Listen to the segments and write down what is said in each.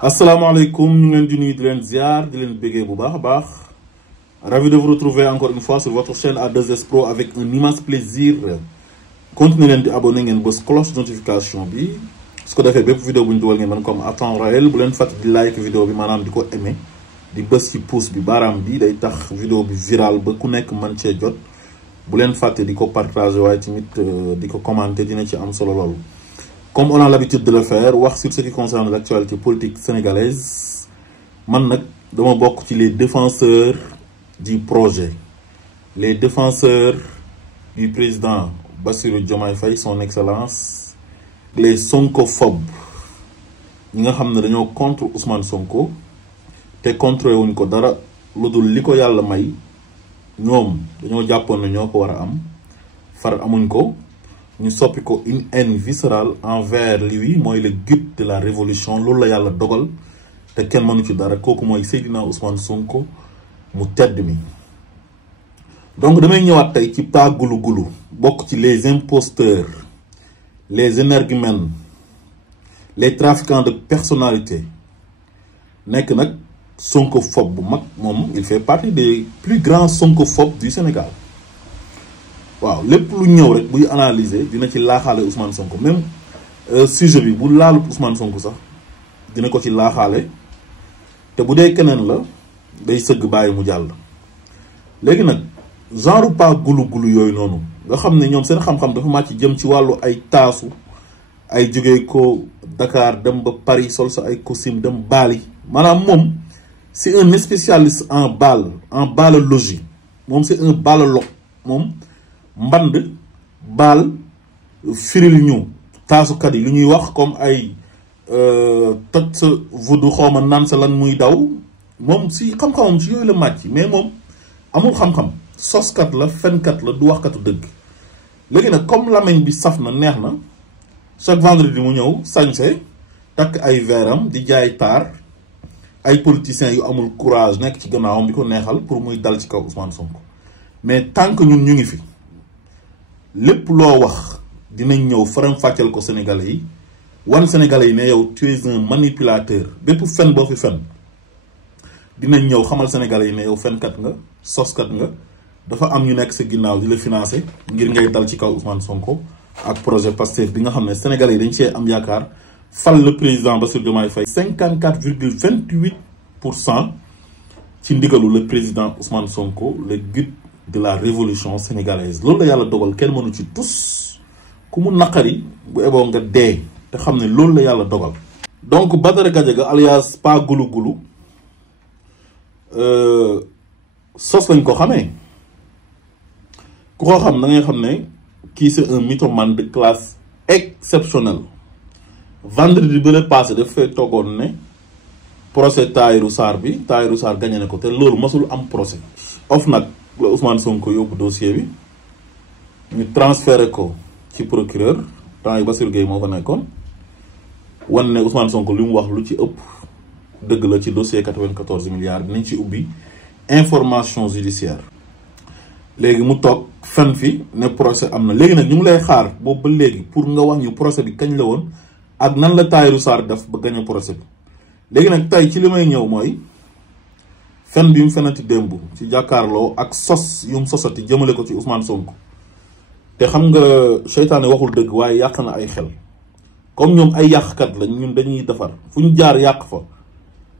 Asalaamaaleykum, ñu ngi leen di nuyu di leen ziar di leen béggee bu baax a baax. Ravi de vous retrouver encore une fois sur votre chaîne A2S Pro avec un immense plaisir. Continuez leen di abonné ngeen bës cloche de notification bi su ko defee bépp vidéo bu ñu dugal ngeen mën comme à temps réel. Bu leen fàtte di like vidéo bi maanaam di ko aimé di bës ci pouce bi baaraam bi day tax vidéo bi viral ba ku nekk mën cee jot. Bu leen fàtte di ko partager waaye tamit di ko commenter dina ci am solo loolu. Comme on a l'habitude de le faire, wax sur ce qui concerne l'actualité politique sénégalaise, man nag dama bokk ci les défenseurs du projet, les défenseurs du président Bassirou Diomaye Faye, son excellence, les sonkophobes ñi nga xam ne dañoo contre Ousmane Sonko te contre wuñ ko dara lu dul li ko yàlla may ñoom dañoo jàppoon ne ñoo ko war a am far amuñ ko. ñu soppi ko une haine viscérale envers lui mooy le guide de la révolution loolu la yàlla dogal te kenn mënu ci dara kooku mooy Seydina Ousmane Sonko mu tedd mi. donc damay ñëwaat tey ci pas gulu gulu bokk ci les imposteurs les énergumènes les trafiquants de personnalité nekk nag sonkophobe bu mag moom il fait partie des plus grands sonkophobes du Sénégal. waaw lépp lu ñëw rek buy analyser dina ci laaxaale Ousmane Sonko même sujet bi bu laalut Ousmane Sonko sax dina ko ci laaxaale te bu dee keneen la day sëgg bàyyi mu jàll. léegi nag genre pas gulu-gulu yooyu noonu nga xam ne ñoom seen xam-xam dafa màcc jëm ci wàllu ay taasu ay jógee ko Dakar dem ba Paris sol sa ay costume dem Bali maanaam moom c'est un spécialiste en ballologie moom c'est un ballologue moom. mband baal firil ñu taasukat yi lu ñuy wax comme ay toj sa vudu xawma naan sa lan muy daw moom si xam-xamam si yooyu la màcc mais moom amul xam-xam soskat la fenkat la du waxkatu dëgg. léegi nag comme lamañ bi saf na neex na chaque vendredi mu ñëw sañse takk ay veeram di jaay taar ay politiciens yu amul courage nekk ci gannaawam di ko neexal pour muy dal ci kaw Ousmane Sonko mais tant que ñun ñu ngi fi lépp loo wax dinañ ñëw faram fàcceel ko Sénégalais yi wan Sénégalais yi ne yow tu es un manipulateur bépp fen boo fi fen dinañ ñëw xamal Sénégalais yi ne yow fenkat nga soskat nga dafa am ñu nekk sa ginnaaw di la financer ngir ngay dal ci kaw Ousmane Sonko ak projet Pastef bi nga xam ne Sénégalais yi dañ see am yaakaar fal le président Bassirou Diomaye Faye 54,28% ci ndigalu le président Ousmane Sonko le guide de la révolution sénégalaise loolu la yàlla dogal kenn mënu ci tus ku mu naqari bu eboo nga dee te xam ne loolu la yàlla dogal. donc Badara Gadiaga alias Pa Gulu Gulu sos lañ ko xamee ku ko xam da ngay xam ne kii c'est un mythomane de classe exceptionnelle. vendredi ba le passé daf fay toogoon ne procès Tahirou Sarr bi Tahirou Sarr gagné na ko te loolu masul am procès of nag la Ousmane Sonko yóbbu dossier bi ñu transféré ko ci procureur temps yi Bassirou Gueye moo fa nekkoon wan ne Ousmane Sonko li mu wax lu ci ëpp dëgg la ci dossier 94 milliards dinañ ci ubbi information judiciaire. léegi mu toog fen fi ne procès am na léegi nag ñu ngi lay xaar boobu ba léegi pour nga wax ñu procès bi kañ la woon ak nan la Tahirou Sarr def ba gañ a procès bi. léegi nag tey ci li may ñëw mooy fen bi mu fenati démb ci jàkkaarloo ak sos yu mu sosati jëmale ko ci Ousmane Sonko te xam nga seytaane waxul dëgg waaye yàq na ay xel comme ñoom ay yàqkat lañ ñun dañuy defar fu ñu jaar yàq fa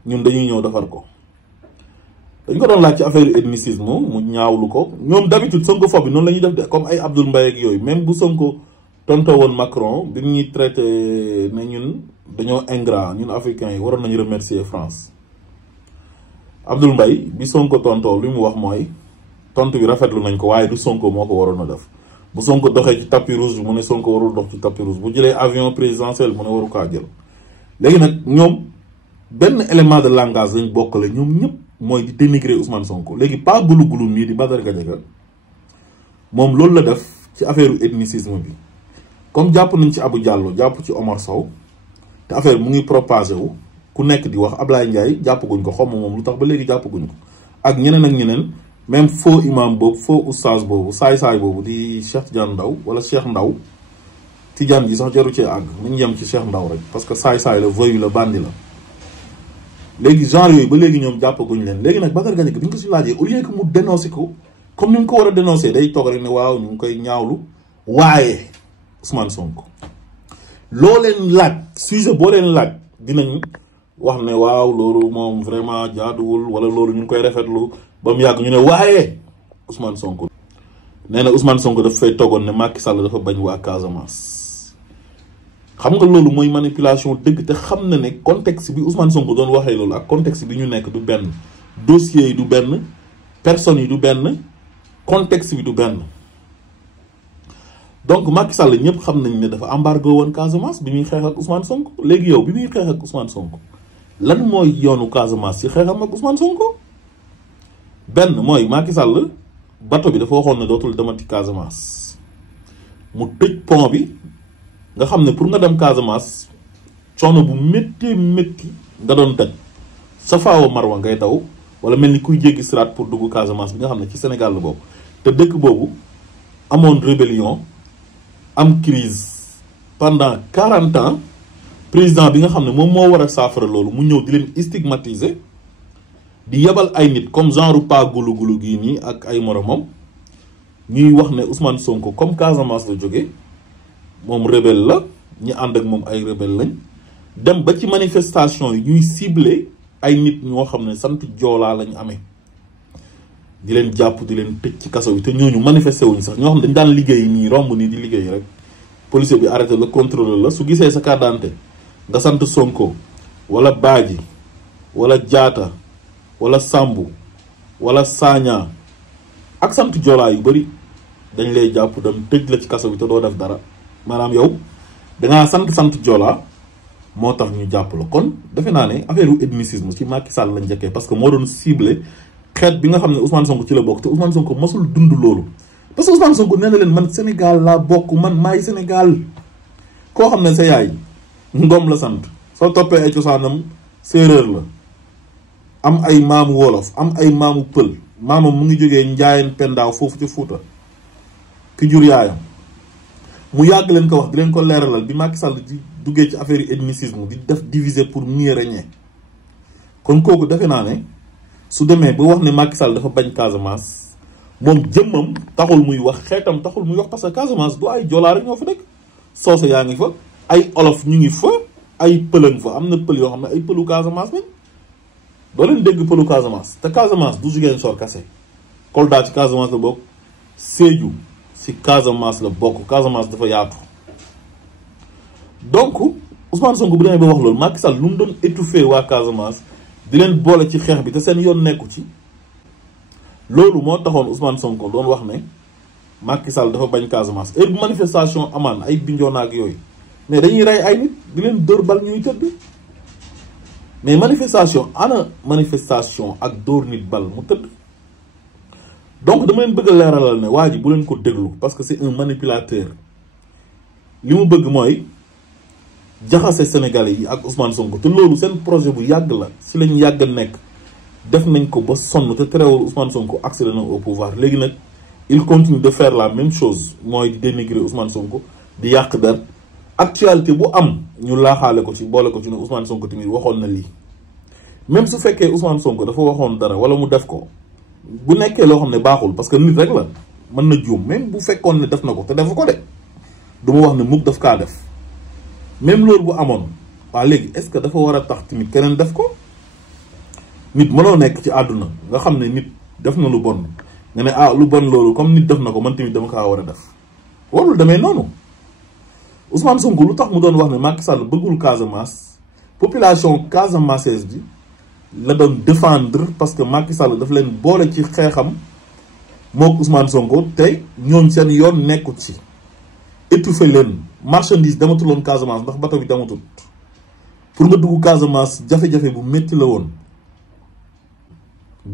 ñun dañuy ñëw defar ko. dañ ko doon laaj ci affaire ethnicisme mu ñaawlu ko ñoom d'habitude Sonkophobie bi noonu la ñuy def de comme ay Abdoul Mbaye ak yooyu même bu Sonko tonto woon Macron bi ñuy traité ne ñun dañoo ingrat ñun africains yi waroon nañu remercier France. Abdoul Mbaye bi Sonko tontoo li mu wax mooy tontu bi rafetlu nañ ko waaye du Sonko moo ko waroon a def bu Sonko doxee ci tapis rouge mu ne Sonko warul dox ci tapis rouge bu jëlee avion présidentiel mu ne waru kaa jël. léegi nag ñoom benn élément de langage lañ bokkale ñoom ñëpp mooy di dénigrer Ousmane Sonko léegi pas gulu gulu mii di Badara Gadiaga moom loolu la def ci affaire ethnicisme bi comme jàpp nañ ci Abou Diallo jàpp ci Omar Sow te affaire mu ngi propagé wu. ku nekk di wax Ablaye Ndiaye jàppaguñ ko xaw ma moom lu tax ba léegi jàppaguñ ko ak ñeneen même faux imam boobu faux oustaz boobu saay-saay boobu di Cheikh Tidiane Ndaw wala Cheikh Ndaw Tidiane ji sax jaru cee àgg nañ yem ci Cheikh Ndaw rek parce que saay-saay la voyu la bandi la léegi genre yooyu ba léegi ñoom jàppaguñ leen léegi nag Bakar Gadiaga bi ñu ko si laajee au lieu que mu dénoncé ko comme ni mu ko war a dénoncé day toog rek ne waaw ñu ngi koy ñaawlu waaye Ousmane Sonko loo leen laaj sujet boo leen laaj dinañ wax ne waaw loolu moom vraiment jaaduwul wala loolu ñu ngi koy rafetlu ba mu yàgg ñu ne waaye Ousmane Sonko nee na Ousmane Sonko daf fay toogoon ne Macky Sall dafa bañ waa Casamance xam nga loolu mooy manipulation dëgg te xam na ne contexte bi Ousmane Sonko doon waxee loolu ak contexte bi ñu nekk du benn dossier yi du benn personnes yi du benn contexte bi du benn donc Macky Sall ñëpp xam nañ ne dafa embargo woon Casamance bi muy xeex ak Ousmane Sonko léegi yow bi muy xeex ak Ousmane Sonko lan mooy yoonu Casamance ci xeexam ak Ousmane Sonko benn mooy Macky Sall bato bi dafa waxoon ne dootul demati Casamance mu tëj pont bi nga xam ne pour nga dem Casamance coono bu métti métti nga doon daj Safa Marwa ngay daw wala mel ni kuy jéggi siraat pour dugg Casamance bi nga xam ne ci Sénégal la boobu te dëkk boobu amoon rébellion am crise pendant 40 ans président bi nga xam ne moom moo war a saafara loolu mu ñëw di leen stigmatiser di yebal ay nit comme genre pas gulu gii nii ak ay moromam ñuy wax ne Ousmane Sonko comme Casamance la jóge moom rebelle la ñi ànd ak moom ay rebelle lañ dem ba ci manifestation yi ñuy ciblé ay nit ñoo xam ne sant joolaa lañ amee di leen jàpp di leen tëj ci kaso bi te ñooñu manifesté wuñ sax ñoo xam ne dañ daan liggéey nii romb nii di liggéey rek policier bi arrêté la contrôleur la su gisee sa carte d'identité nga sant Sonko wala Badji wala Diatta wala Sambou wala Sagna ak sant joolaa yu bëri dañ lay jàpp dem tëj la ci kaso bi te doo def dara maanaam yow dangaa sant joolaa moo tax ñu jàpp la kon defe naa ne affaire u ethnicisme ci Macky Sall la njëkkee parce que moo doon ciblé xeet bi nga xam ne Ousmane Sonko ci la bokk te Ousmane Sonko mosul dund loolu parce que Ousmane Sonko nee na leen man Sénégal laa bokk man maay Sénégal koo xam ne sa yaay Ngom la sant soo toppee ay cosaanam séeréer la am ay maamu wolof am ay maamu pël maamam mu ngi jógee Njaayeen Pendaaw foofu ci Fuuta ki jur yaayam mu yàgg leen ko wax di leen ko leeralal bi Macky Sall di duggee ci affaire yi ethnicisme di def diviser pour mieux régner kon kooku defe naa ne su demee ba wax ne Macky Sall dafa bañ Casamance moom jëmmam taxul muy wax xeetam taxul muy wax parce que Casamance du ay joolaa rek ñoo fa dëkk soose yaa ngi fa ay olof ñu ngi fa ay pëlëng fa am na pël yoo xam ne ay pëlu Casamance lañ doo leen dégg pëlu Casamance te Casamance du Ziguinchor kase Kolda ci Casamance la bokk Sédhiou ci Casamance la bokk Casamance dafa yaatu donc Ousmane Sonko bu demee ba wax loolu Macky Sall lu mu doon étouffé waa Casamance di leen boole ci xeex bi te seen yoon nekku ci loolu moo taxoon Ousmane Sonko doon wax ne Macky Sall dafa bañ Casamance heure bu manifestation amaan ay Bignona ak yooyu mais dañuy rey ay nit di leen dóor bal ñuy tëdd mais manifestation ana manifestation ak dóor nit bal mu tëdd donc dama leen bëgg a leeralal ne waa ji bu leen ko déglu parce que c'est un manipulateur li mu bëgg mooy jaxase Sénégalais yi ak Ousmane Sonko te loolu seen projet bu yàgg la si lañ yàgg nekk def nañ ko ba sonn te terewul Ousmane Sonko accédé na au pouvoir léegi nag il continue de faire la même chose mooy di dénigrer Ousmane Sonko di yàq der actualité bu am ñu laaxaale ko ci boole ko ci ne Ousmane Sonko tamit waxoon na lii même su fekkee Ousmane Sonko dafa waxoon dara wala mu def ko bu nekkee loo xam ne baaxul parce que nit rek la mën na juum même bu fekkoon ne def na ko te defu ko de du ma wax ne mukk daf kaa def même loolu bu amoon waa léegi est-ce que dafa war a tax tamit keneen def ko nit mënoo nekk ci àdduna nga xam ne nit def na lu bon nga ne ah lu bon loolu comme nit def na ko man tamit dama kaa war a def warul demee noonu Ousmane Sonko lu tax mu doon wax ne Macky Sall bëggul Casamance population casamançaise bi la doon défendre parce que Macky Sall daf leen boole ci xeexam mook Ousmane Sonko te ñooñ seen yoon nekku ci étouffé leen marchandise dematuloon Casamance ndax bato bi dematul pour nga dugg Casamance jafe-jafe bu métti la woon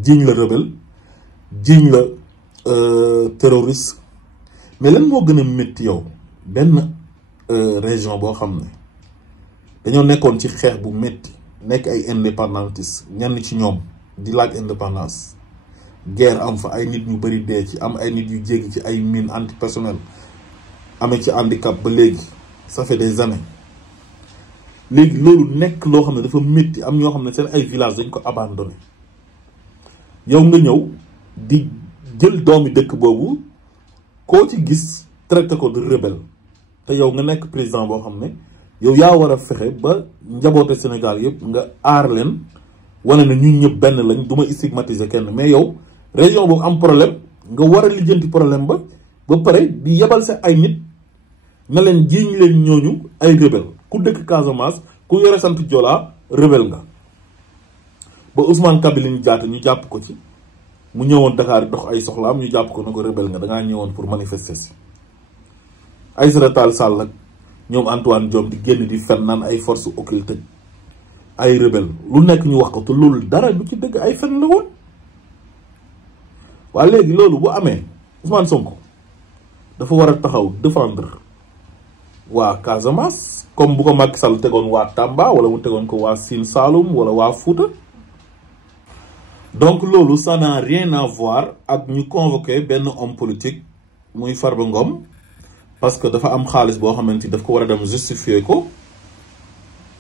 jiiñ la rebelle jiiñ la terroriste mais lan moo gën a métti yow benn région boo xam ne dañoo nekkoon ci xeex bu métti nekk ay indépendantistes ñenn ci ñoom di laaj indépendance guerre am fa ay nit ñu bëri dee ci am ay nit yu jéggi ci ay mine antipersonnel amee ci handicap ba léegi ça fait des années léegi loolu nekk loo xam ne dafa métti am ñoo xam ne seen ay village dañ ko abandonné yow nga ñëw di jël doomi dëkk boobu koo ci gis traité ko de rebelle te yow nga nekk président boo xam ne yow yaa war a fexe ba njaboote Sénégal yëpp nga aar leen wane ne ñun ñëpp benn lañ du ma stigmatiser kenn mais yow région boobu am problème nga war a lijjanti problème ba pare di yebal sa ay nit na leen jiiñ leen ñooñu ay rebelle ku dëkk Casamance ku yore sant Joola rebelle nga ba Ousmane Kabiline Diatta ñu jàpp ko ci mu ñëwoon Dakar dox ay soxlaam ñu jàpp ko na ko rebelle nga dangaa ñëwoon pour manifester si Aïssata Tall Sall ak ñoom Antoine Diome di génn di fen naan ay force occulte ay rebelle lu nekk ñu wax ko te loolu dara du ci dëgg ay fen la woon waa léegi loolu bu amee Ousmane Sonko dafa war a taxaw défendre waa Casamance comme bu ko Macky Sall tegoon waa Tamba wala mu tegoon ko waa Sine Saloum wala waa Fouta donc loolu ça n'a rien à voir ak ñu convoqué benn homme politique muy Farba Ngom parce que dafa am xaalis boo xamante ni daf ko war a dem justifier ko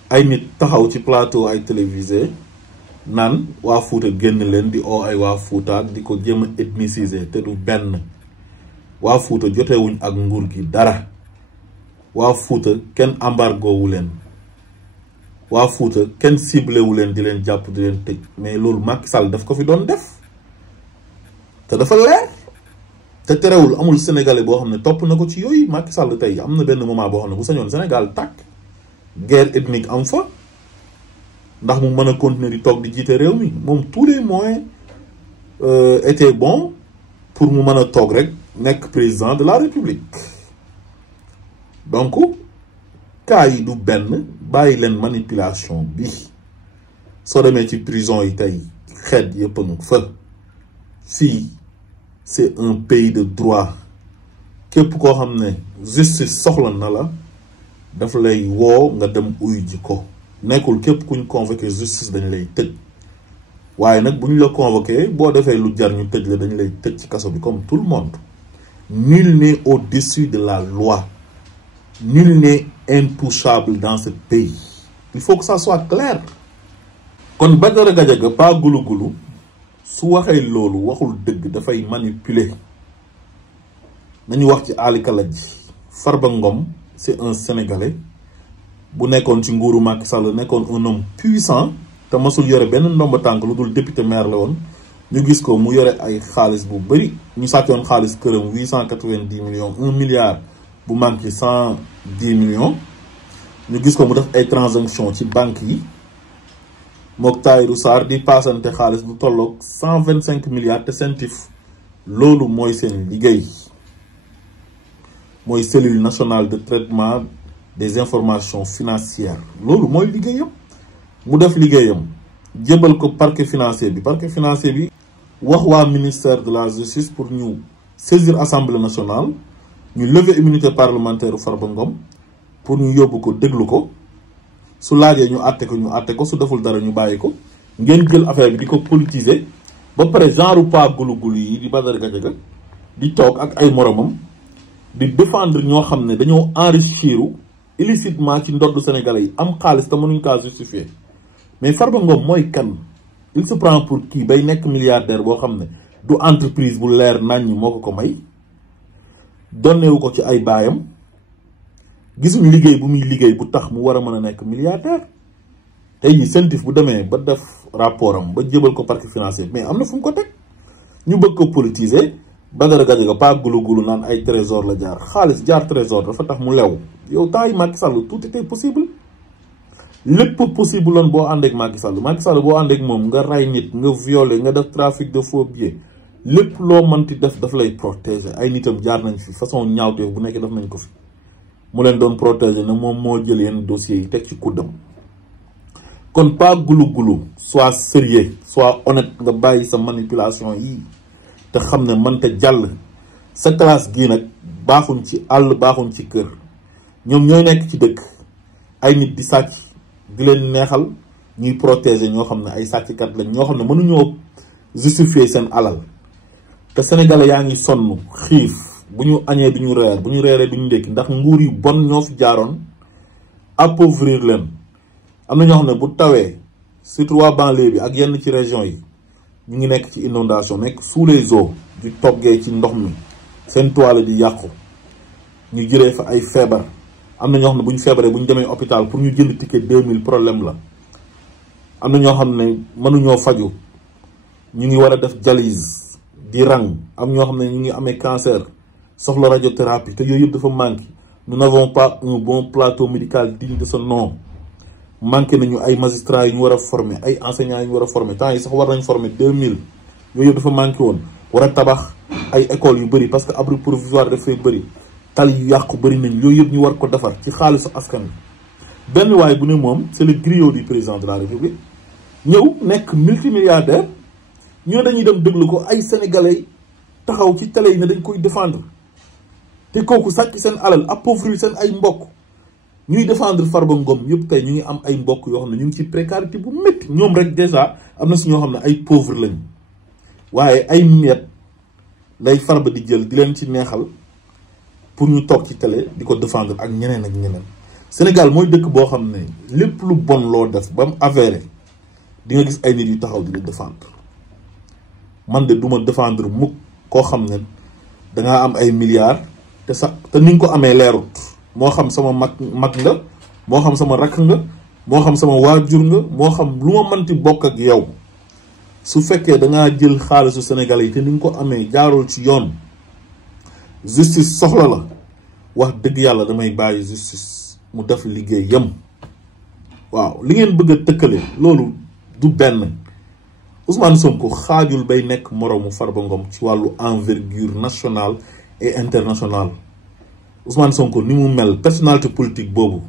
ay nit taxaw ci plateau ay télévisé naan waa Fouta génn leen di oo ay waa Fouta di ko jéem a ethniciser te du benn waa Fouta jotewuñ ak nguur gi dara waa Fouta kenn embargo wu leen waa Fouta kenn ciblé wu leen di leen jàpp di leen tëj mais loolu Macky Sall daf ko fi doon def te dafa leer te terewul amul sénégalais boo xam ne topp na ko ci yooyu Macky Sall tey am na benn moment boo xam ne bu sañoon Sénégal tàkk guerre ethnique am fa ndax mu mën a continuer di toog di jiite réew mi moom tous les moyens étaient bons pour mu mën a toog rek nekk président de la République donc cas yi du benn bàyyi leen manipulation bi soo demee ci prison yi tey xeet yëpp a fa fii c'est un pays de droit képp koo xam ne justice soxla na la daf lay woo nga dem uyu ji ko nekkul képp kuñ convoqué justice dañ lay tëj waaye nag bu ñu la convoqué boo defee lu jar ñu tëj la dañ lay tëj ci kaso bi comme tout le monde nul n'est au-dessus de la loi nul n'est intouchable dans ce pays il faut que ça soit clair kon Badara Gadiaga pas gulu-gulu su waxee loolu waxul dëgg dafay manipuler nañu wax ci Ali Kalaji Farba Ngom c'est un Sénégalais bu nekkoon ci nguuru Macky Sall nekkoon un homme puissant te masul yore benn ndomba tànk lu dul député maire la woon ñu gis ko mu yore ay xaalis bu bëri ñu sàccoon xaalis këram 890 millions 1 milliard bu manqué 110 millions ñu gis ko mu def ay transactions ci banque yi mook Tahirou Sarr di paasante xaalis bu tolloog 125 milliards te sentif loolu mooy seen liggéey mooy cellule nationale de traitement des informations financières loolu mooy liggéeyam mu def liggéeyam jébal ko parquet financier bi wax waa ministère de la justice pour ñu saisir assemblée nationale ñu lever immunité parlementaire Farba Ngom pour ñu yóbbu ko déglu ko su laajee ñu àtte ko su deful dara ñu bàyyi ko ngeen jël affaire bi di ko politiser ba pare genre pas gulu-gulu yi di Badara Gadiaga di toog ak ay moromam di défendre ñoo xam ne dañoo enrichiru illicitement ci ndoddu sénégalais yi am xaalis te mënuñ kaa justifier mais Farba Ngom mooy kan il se prend pour kii bay nekk milliardaire boo xam ne du entreprise bu leer nañ moo ko may donnewu ko ci ay baayam gisuñ liggéey bu muy liggéey bu tax mu war a mën a nekk milliardaire tey jii sentif bu demee ba def rapport am ba jëbal ko parquet financier mais am na fu mu ko teg ñu bëgg ko politiser Badara Gadiaga pas gulu-gulu naan ay trésor la jaar xaalis jaar trésor dafa tax mu lew yow temps yi Macky Sall tout était possible lépp possible loon boo ànd ak Macky Sall boo ànd ak moom nga rey nit nga violer nga def trafic de faux billets lépp loo mënti def daf lay protéger ay nitam jaar nañ fi façon ñaawteef bu nekk def nañ ko fi mu leen doon protéger na moom moo jël yenn dossiers yi teg ci kuddam kon pas gulu-gulu sois sérieux sois honnête nga bàyyi sa manipulation yi te xam ne mënta jàll sa classe gii nag baaxuñ ci àll baaxuñ ci kër ñoom ñooy nekk ci dëkk ay nit di sàcc di leen neexal ñuy protéger ñoo xam ne ay sàcckat lañ ñoo xam ne mënuñoo justifier seen alal te sénégalais yaa ngi sonn xiif bu ñu añee duñu reer bu ñu reeree duñu ndékki ndax nguur yu bon ñoo fi jaaroon appauvrir leen am na ñoo xam ne bu tawee surtout waa banlieue bi ak yenn ci région yi ñu ngi nekk ci inondation nekk sous les eaux di toggee ci ndox mi seen toile di yàqu ñu jëlee fa ay feebar. am na ñoo xam ne bu ñu feebaree bu ñu demee hôpital pour ñu jënd ticket 2000 problème la. am na ñoo xam ne mënuñoo faju ñu ngi war a def dialyse di rang am ñoo xam ne ñu ngi amee cancer soxla radiothérapie te yooyu yëpp dafa manqué. Nous n'avons pas un bon plateau médical digne de ce nom. Manqué nañu ay magistrats yu ñu war a former ay enseignants yu ñu war a former temps yi sax war nañ former 2000 yooyu yëpp dafa manqué woon. war a tabax ay écoles yu bëri parce que abri provisoire dafay bëri tali yu yàqu bëri nañ yooyu yëpp ñu war ko defar ci xaalisu askan wi. benn waay bu ne moom c'est le griot du président de la République ñëw nekk multimilliardaire ñu ne dañuy dem déglu ko ay sénégalais taxaw ci télé yi ne dañ koy défendre. te kooku sàcc seen alal appauvrir seen ay mbokk ñuy défendre Farba Ngom yëpp tey ñu ngi am ay mbokk yoo xam ne ñu ngi ci précarité bu métti ñoom rek déjà am na si ñoo xam ne ay pauvre lañ waaye ay miet lay Farba di jël di leen ci neexal pour ñu toog ci télé di ko défendre ak ñeneen ak ñeneen. Sénégal mooy dëkk boo xam ne lépp lu bon loo def ba mu avéré di nga gis ay nit yu taxaw di la défendre man de duma défendre mukk koo xam ne dangaa am ay milliards. te ni nga ko amee leerut moo xam sama mag nga moo xam sama rakk nga moo xam sama waajur nga moo xam lu ma mënti bokk ak yow su fekkee dangaa jël xaalisu Sénégalais yi te ni nga ko amee jaarul ci yoon justice soxla la wax dëgg yàlla damay bàyyi justice mu def liggéeyam. waaw li ngeen bëgg a tëkkale loolu du benn Ousmane Sonko xaajul bay nekk moroomu Farba Ngom ci wàllu envergure nationale et international. Ousmane Sonko ni mu mel personnalité politique boobu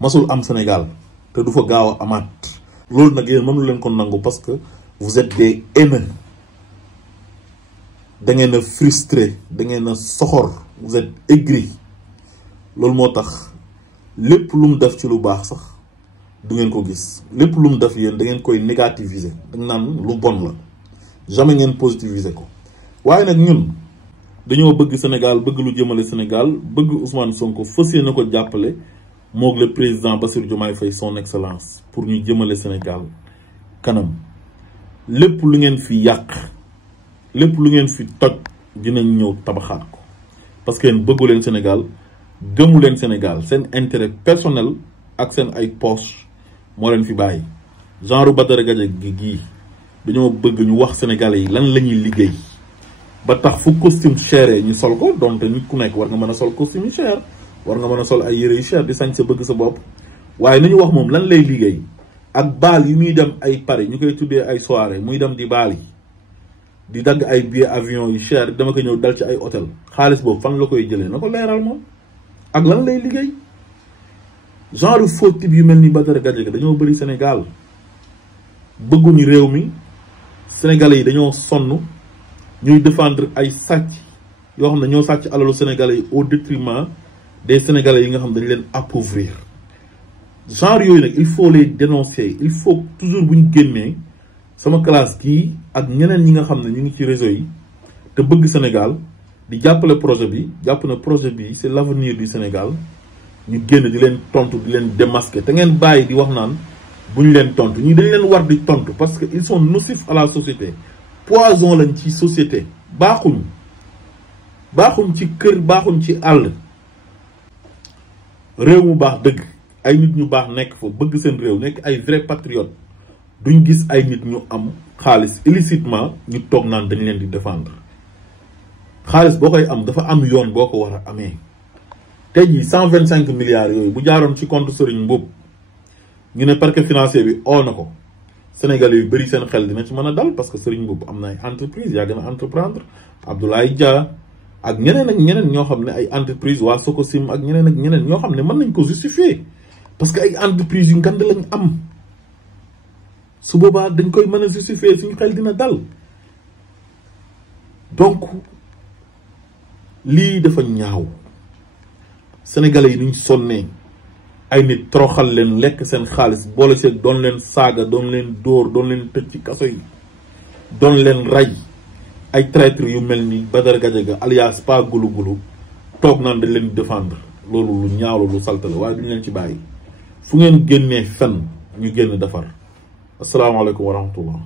masul am Sénégal te du fa gaaw a amaat. loolu nag yéen mënu leen ko nangu parce que vous êtes des haineux da ngeen a frustré da ngeen a soxor vous êtes aigri loolu moo tax lépp lu mu def ci lu baax sax du ngeen ko gis lépp lu mu def yéen da ngeen koy négativiser da nga naan lu bon la jamais ngeen positiviser ko waaye nag ñun. dañoo bëgg Sénégal bëgg lu jëmale Sénégal bëgg Ousmane Sonko fas yéene ko jàppale moog le président Bassirou Diomaye Faye son excellence pour ñu jëmale Sénégal kanam lépp lu ngeen fi yàq lépp lu ngeen fi toj dinañ ñëw tabaxaat ko parce que yéen bëggu leen Sénégal gëmu leen Sénégal seen intérêt personnel ak seen ay poche moo leen fi bàyyi genre Badara Gadiaga gii dañoo bëgg ñu wax Sénégalais yi lan la ñuy liggéey ba tax fu costume cher ñu sol ko donte nit ku nekk war nga mën a sol costume yu cher war nga mën a sol ay yére yu cher di sañ sa bëgg sa bopp waaye nañu wax moom lan lay liggéey ak baal yi muy dem ay Paris ñu koy tuddee ay soirée muy dem di baal yi di dagg ay billet avion yu cher dama ko ñëw dal ci ay hôtel xaalis boobu fan la koy jëlee na ko leeral moom ak lan lay liggéey genre faux type yu mel ni Badara Gadiaga dañoo bëri Sénégal bëgguñu réew mi Sénégalais yi dañoo sonn ñuy défendre ay sàcc yoo xam ne ñoo sàcc alalu Sénégalais yi au détriment des Sénégalais yi nga xam dañ leen appauvrir genre yooyu nag il faut les dénoncer il faut toujours bu ñu génnee sama classe kii ak ñeneen ñi nga xam ne ñu ngi ci réseau yi te bëgg Sénégal di jàppale projet bi jàpp na projet bi c'est l'avenir du Sénégal ñu génn di leen tontu di leen démasquer te ngeen bàyyi di wax naan bu ñu leen tontu ñii dañ leen war di tontu parce que ils sont nocifs à la société poison lañ ci société baaxuñ ci kër baaxuñ ci àll réew mu baax dëgg ay nit ñu baax nekk fa bëgg seen réew nekk ay vrai patriote duñ gis ay nit ñu am xaalis illicitement ñu toog naan dañ leen di défendre xaalis boo koy am dafa am yoon boo ko war a amee tey jii 125 milliards yooyu bu jaaroon ci compte Serigne Mboup ñu ne parquet financier bi oo na ko Sénégalais yu bëri seen xel dina ci mën a dal parce que Serigne Mboup am na ay entreprise yaa gën a entreprendre Abdoulaye Dia ak ñeneen ñoo xam ne ay entreprise waa Socosim ak ñeneen ñoo xam ne mën nañ ko justifier parce que ay entreprise yu ngand lañ am su boobaa dañ koy mën a justifier suñu xel dina dal donc lii dafa ñaaw Sénégalais yi nuñ sonnee ay nit toroxal leen lekk seen xaalis boole seeg doon leen saaga doon leen dóor doon leen tëj ci kaso yi doon leen rey ay traître yu mel ni Badara Gadiaga alias Pa Gulu Gulu toog naan dañ leen défendre loolu lu ñaaw lu salte la waaye duñ leen ci bàyyi fu ngeen génnee fen ñu génn defar asalaamaaleykum wa rahmatullah